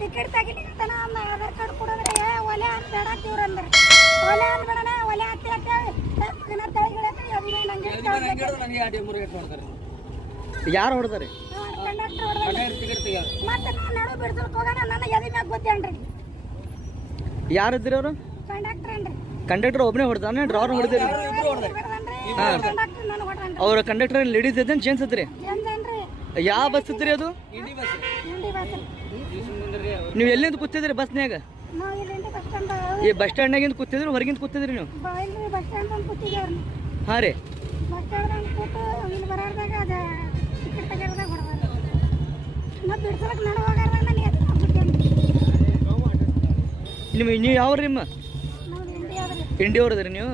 Ticket ತೆಗಿಲಿಕ್ಕೆ Aadhaar card ಕೊಡೋದ್ರೆ ಒಲೆ ಅಂತ ಬೇಡಾಕ್ತಿವ್ರ ಅಂದ್ರೆ ಒಲೆ ಅಂತ ಬೇಡಣ ಒಲೆ ಹತ್ತಿ ಯಾರು ಹೊಡೆದಾರೆ ಮತ್ತೆ ನಡು ಬಿಡ್ಸಲ್ಕ್ ಹೋಗೋಣ ನನ್ನ ಎದಿ ಮ್ಯಾಗ ಗೊತ್ತೇನ್ರಿ ಯಾರಿದ್ರಿ ಅವರು ಕಂಡಕ್ಟರ್ ಏನ್ರಿ ಕಂಡಕ್ಟರ್ ಒಬ್ಬನೇ ಹೊಡೆದಾನೆ ಡ್ರೈವರ್ ಹೊಡೆದಿರಿ ಅವ್ರ ಕಂಡಕ್ಟರ್ ಲೇಡೀಸ್ ಇದ್ದೇನೆ ಜೆಂಟ್ಸ್ ಇದ್ರಿ ಯಾವ ಬಸ್ ಇದ್ರಿ ಅದು ನೀವು ಎಲ್ಲಿಂದ ಕೂತಿದ್ರಿ ಬಸ್ನ್ಯಾಗ ಈ ಬಸ್ ಸ್ಟ್ಯಾಂಡ್ನಾಗಿಂದ ಕೂತಿದ್ರಿ ಹೊರಗಿಂದ ಕೂತಿದ್ರಿ ನೀವು ಹಾಂ ರೀ ನೀವು ಯಾವ್ರಿ ನಿಮ್ಮ ಇಂಡಿಯಾ ಅವ್ರದ್ರಿ ನೀವು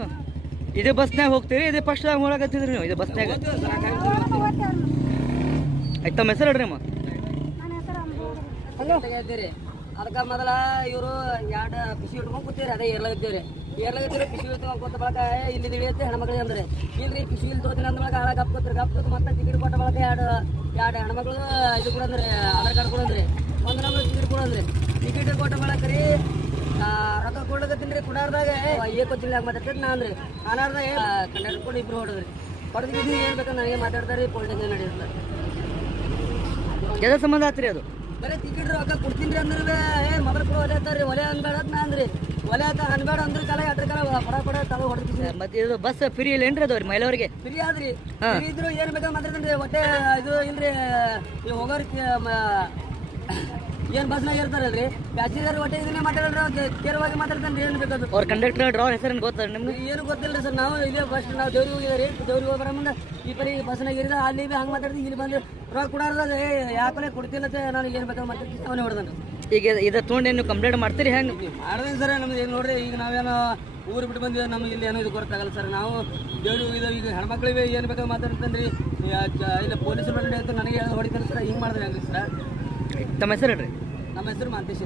ಇದೇ ಬಸ್ನ್ಯಾಗ ಹೋಗ್ತೀರಿ ಇದೇ ಫಸ್ಟ್ ಹೋಗಕತ್ತಿದ್ರಿ ನೀವು ಇದೇ ಬಸ್ನ್ಯಾಗ ಆಯ್ತು ತಮ್ಮ ಹೆಸರು ಹೇಳ್ರಿ ಅಮ್ಮ ಅದಕ್ಕೆ ಮೊದಲ ಇವರು ಎರಡು ಪಿಸಿ ಇಟ್ಕೊಂಡು ಕೂತೀರಿ ಅದೇ ಏರ್ಲಾಗಿದ್ದೀವ್ರಿ ಪಿಸಿ ಇಟ್ಕೊಂಡು ಕೂತ ಬಳಕ ಇಲ್ಲಿ ಇಳಿಯುತ್ತೆ ಹೆಣ್ಮಕ್ಳಿಗೆ ಅಂದ್ರೆ ಇಲ್ರಿ ಪಿಸಿ ಇಲ್ಲಿ ತೋತೀನಿ ಅಂದ ಬಳಕ ಗಪ್ ಕೂತ್ರಿ ಗಪ್ ಕೂತು ಮತ್ತೆ ಟಿಕೆಟ್ ಕೊಟ್ಟ ಬಳಕ ಎರಡು ಹೆಣ್ಮಕ್ಳು ಇದು ಕೊಡಂದ್ರಿ ಆಧಾರ್ ಕಾರ್ಡ್ ಕೊಡಂದ್ರಿ ಒಂದು ನಂಬರ್ ಟಿಕೆಟ್ ಕೊಡಂದ್ರಿ ಟಿಕೆಟ್ ಕೊಟ್ಟ ಬಳಕ ರೀ ರೊಕ್ಕ ಕೊಡ್ಲಕತ್ತೀನಿ ರೀ ಕುಡಾರ್ದಾಗ ಏಕೊತ್ತಿಲ್ಲ ಮಾತಾಡ್ತೀನಿ ನಾ ಅಂದ್ರಿ ಅನಾರ್ದಾಗ ಕಂಡಕ್ಟರ್ ಕೊಟ್ಟು ಇಬ್ರು ಹೊಡೆದ್ರಿ ಹೊಡೆದಿದ್ದು ಏನು ಬೇಕಂದ್ರೆ ನನಗೆ ಮಾತಾಡ್ತಾರೆ ಪೊಲಿಟಿಕ್ಸ್ ನಡೆಯುತ್ತೆ ಎದ್ರ ಸಂಬಂಧ ಆತ್ರಿ ಅದು ಬರೀ ಟಿಕೆಟ್ ರೊಕ್ಕ ಕೊಡ್ತೀನಿ ಅಂದ್ರೆ ಮೊದಲು ಕೂಡ ಒಲೆ ಅಂತಾರ್ರಿ ಒಲೆ ಅನ್ಬೇಡ ನಾ ಅಂದ್ರಿ ಒಲೆ ಅಂತ ಅನ್ಬೇಡ ಅಂದ್ರೆ ಕಾಲ ಅದ್ರ ಕಾಲ ಪಡ ತಗ ಹೊಡೆದ್ರಿ ಮತ್ತೆ ಇದು ಬಸ್ ಫ್ರೀ ಇಲ್ಲ ಏನ್ರಿ ಅದಾವ್ರಿ ಮಹಿಳೆಯವ್ರಿಗೆ ಫ್ರೀ ಆದ್ರಿ ಫ್ರೀ ಇದ್ರು ಏನ್ ಬೇಕಾದ್ರೆ ಮಾತಾಡ್ತೇನ್ರಿ ಹೊಟ್ಟೆ ಇದು ಇಲ್ರಿ ಈ ಹೋಗೋರಿಗೆ ಏನ್ ಬಸ್ನಾಗ ಇರ್ತಾರಲ್ರಿ ಪ್ಯಾಸೆಂಜರ್ ಹೊಟ್ಟೆ ಇದನ್ನೇ ಮಾತಾಡ್ರಿ ಕೇರವಾಗಿ ಮಾತಾಡ್ತಾನೆ ಏನ್ ಬೇಕಾದ್ರು ಅವ್ರ ಕಂಡಕ್ಟರ್ ಡ್ರೈವರ್ ಹೆಸರು ಗೊತ್ತಾ ನಿಮ್ಗೆ ಏನು ಗೊತ್ತಿಲ್ಲ ಸರ್ ನಾವು ಇಲ್ಲೇ ಫಸ್ಟ್ ನಾವು ದೇವ್ರಿಗೆ ಹೋಗಿದಾರೆ ದೇವ್ರಿಗೆ ಹೋಗಿ ಬರೋ ಮುಂದೆ ಈ ಪರಿ ಬಸ್ನಾಗ ಇರಿದ ಅಲ್ಲಿ ಹಂಗೆ ಮಾತಾಡ್ತೀವಿ ಇಲ್ಲಿ ಬಂದು ರೊಕ್ಕ ಕೊಡಾರ್ದಾಗ ಯಾಕಲೆ ಕೊಡ್ತಿಲ್ಲ ನಾನು ಏನು ಬೇಕಾದ್ರೆ ಮಾತಾಡ್ತೀನಿ ಅವನೇ ಹೊಡೆದಾನೆ ಈಗ ಇದು ತೊಗೊಂಡು ಏನು ಕಂಪ್ಲೇಂಟ್ ಮಾಡ್ತೀರಿ ಹೆಂಗೆ ಮಾಡ್ದೇನು ಸರ್ ನಮ್ದು ಏನು ನೋಡ್ರಿ ಈಗ ನಾವೇನೋ ಊರು ಬಿಟ್ಟು ಬಂದಿವಿ ನಮ್ಗೆ ಇಲ್ಲಿ ಏನೋ ಇದು ಗೊತ್ತಾಗಲ್ಲ ಸರ್ ನಾವು ದೇವ್ರಿಗೆ ಹೋಗಿದ್ದೇವೆ ಈಗ ಹೆಣ್ಮಕ್ಳಿಗೆ ಏನು ಬೇಕಾದ್ರೆ ಮಾತಾಡ್ತಾನೆ ರೀ ಇಲ್ಲ ಪೊಲೀಸರು ಬಂದು ಹೇಳ್ತಾರೆ ನನಗೆ ಹೇಳೋದು ಹೊಡಿತಾರೆ ಸರ್ ಹಿಂಗೆ ಮಾಡಿದ್ರೆ ಹೆಂಗೆ ಸರ್ ತಮ್ಮ ಹೆಸರು ಹೇಳ್ರಿ ನಮ್ಮ ಹೆಸರು ಮಾಂತೇಶ್.